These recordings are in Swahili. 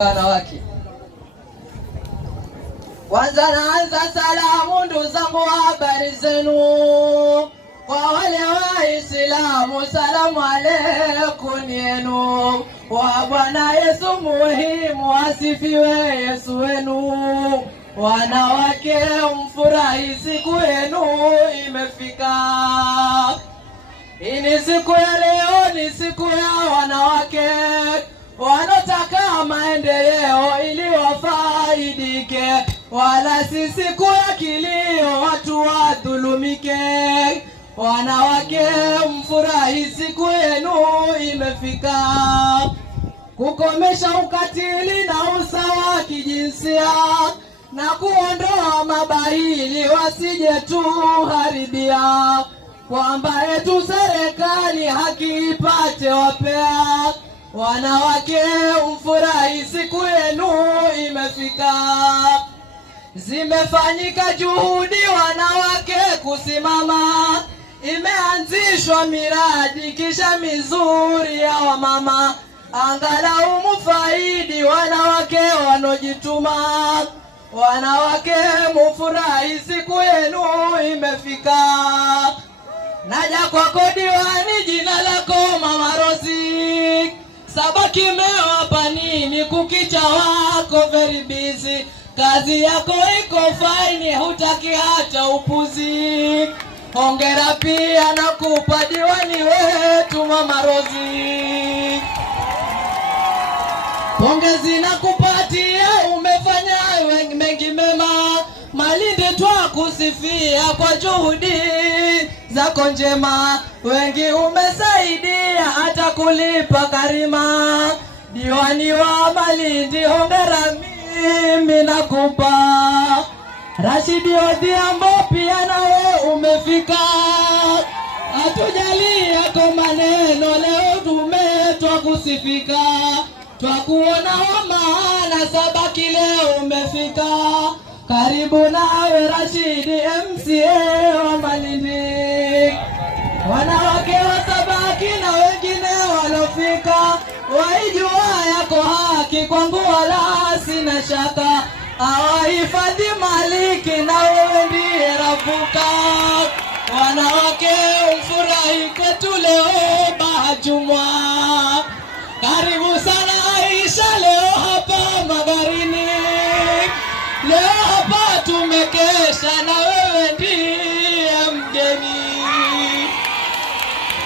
Wanawake. Kwanza naanza salamu ndugu zangu, habari zenu? Kwa wale Waislamu salamu alaykum yenu. Wa Bwana Yesu muhimu, asifiwe Yesu wenu. Wanawake mfurahi, siku yenu imefika. Hii ni siku ya leo, ni siku ya wanawake wanataka maendeleo ili wafaidike, wala si siku ya kilio watu wadhulumike. Wanawake mfurahi, siku yenu imefika. Kukomesha ukatili na usawa kijinsia na kuondoa mabahili wasije tuharibia, kwamba yetu serikali haki ipate wapea. Wanawake mfurahi, siku yenu imefika. Zimefanyika juhudi wanawake kusimama, imeanzishwa miradi kisha mizuri ya wamama, angalau mufaidi wanawake wanojituma. Wanawake mfurahi, siku yenu imefika. Naja kwako diwani, jina lako Mama Rosi. Sabaki mewapa nini, kukicha wako very busy. Kazi yako iko fine, hutaki hata upuzi. Hongera pia na kupa diwani wetu Mama Rosi. Pongezi na kupatia, umefanya mengi mema. Malindi twakusifia kwa juhudi zako njema. Wengi umesaidia hata kulipa karima. Diwani wa Malindi, hongera mimi nakupa. Rashidi Odhiambo pia nawe umefika. Hatujalia kwa maneno, leo tumetwa kusifika. Twakuona wa maana, Sabaki leo umefika. Karibu nawe Rashidi, MCA wa Malindi. Wanawake wa Sabaki na wengine walofika, waijua yako haki, kwangu wala sina shaka. Awahifadhi Maliki na wewe ndiye Rabuka. Wanawake mfurahi kwetu leo Bahajumwa. Karibu sana Aisha, leo hapa Magarini. Leo hapa tumekesha na wewe ndiye mgeni.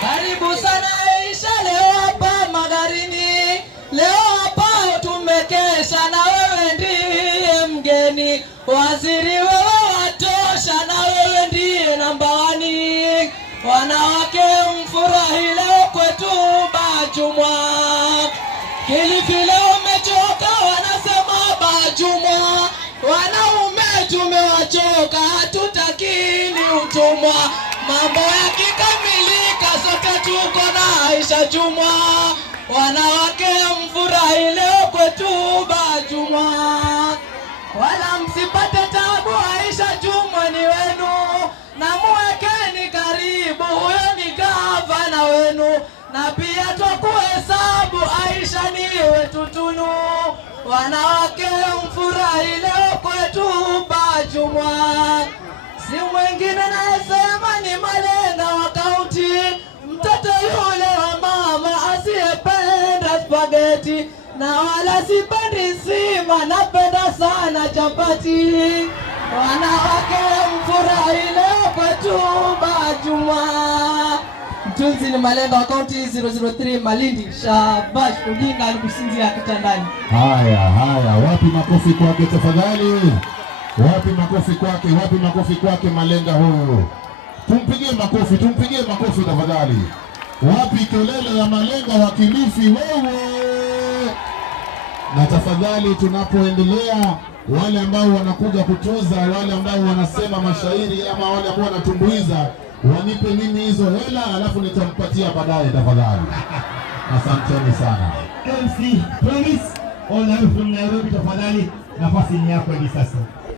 Karibu sana Aisha, leo hapa Magarini. Leo hapa tumekesha na wewe ndiye mgeni. Waziri wewe watosha, na wewe ndiye namba 1. Wanawake mfurahi leo kwetu Bahajumwa. Kilifi leo umechoka, wanasema Bahajumwa. Wanaume tumewachoka, hatutakini utumwa. Mambo yakikamilika sote tuko na Aisha Jumwa. Wanawake mfurahi leo kwetu Bahajumwa. Wala msipate tabu, Aisha Jumwa ni wenu, na muwekeni karibu, huyo ni gavana wenu. Na pia twakuhesabu Aisha ni wetu tunu. Wanawake mfurahi leo kwetu Bahajumwa. Si mwingine nasema ni Malenga wa kaunti, mtoto yule wa mama asiyependa spaghetti, na wala sipendi sima, napenda sana chapati. Wanawake mfurahi leo kwetu Bahajumwa. Mtunzi ni Malenga wa kaunti 003 Malindi. Shabash kujinga alikusinzia kitandani. Haya, wapi makofi kwake tafadhali? Wapi makofi kwake? Wapi makofi kwake Malenga huyu? Tumpigie makofi tafadhali. Wapi kelele ya Malenga wa Kilifi wewe? Na tafadhali tunapoendelea, wale ambao wanakuja kutuza, wale ambao wanasema mashairi ama wale ambao wanatumbuiza, wanipe mimi hizo hela, alafu nitampatia baadaye tafadhali. Asanteni sana. MC Promise, all the way from Nairobi tafadhali, nafasi ni yako hivi sasa.